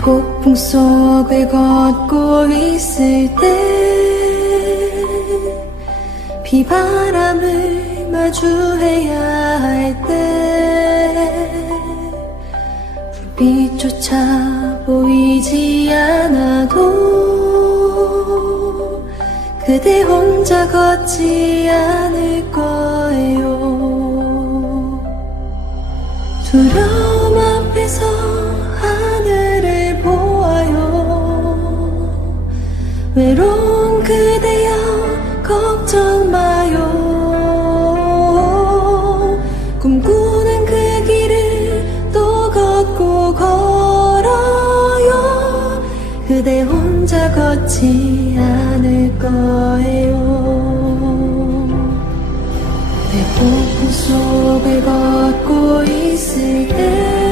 폭풍 속을 걷고 있을 때 비바람을 마주해야 할 때 불빛조차 보이지 않아도 그대 혼자 걷지 않을 거예요. 두려움 걱정 마요. 꿈꾸는 그 길을 또 걷고 걸어요. 그대 혼자 걷지 않을 거예요. 내 폭풍 속을 걷고 있을 때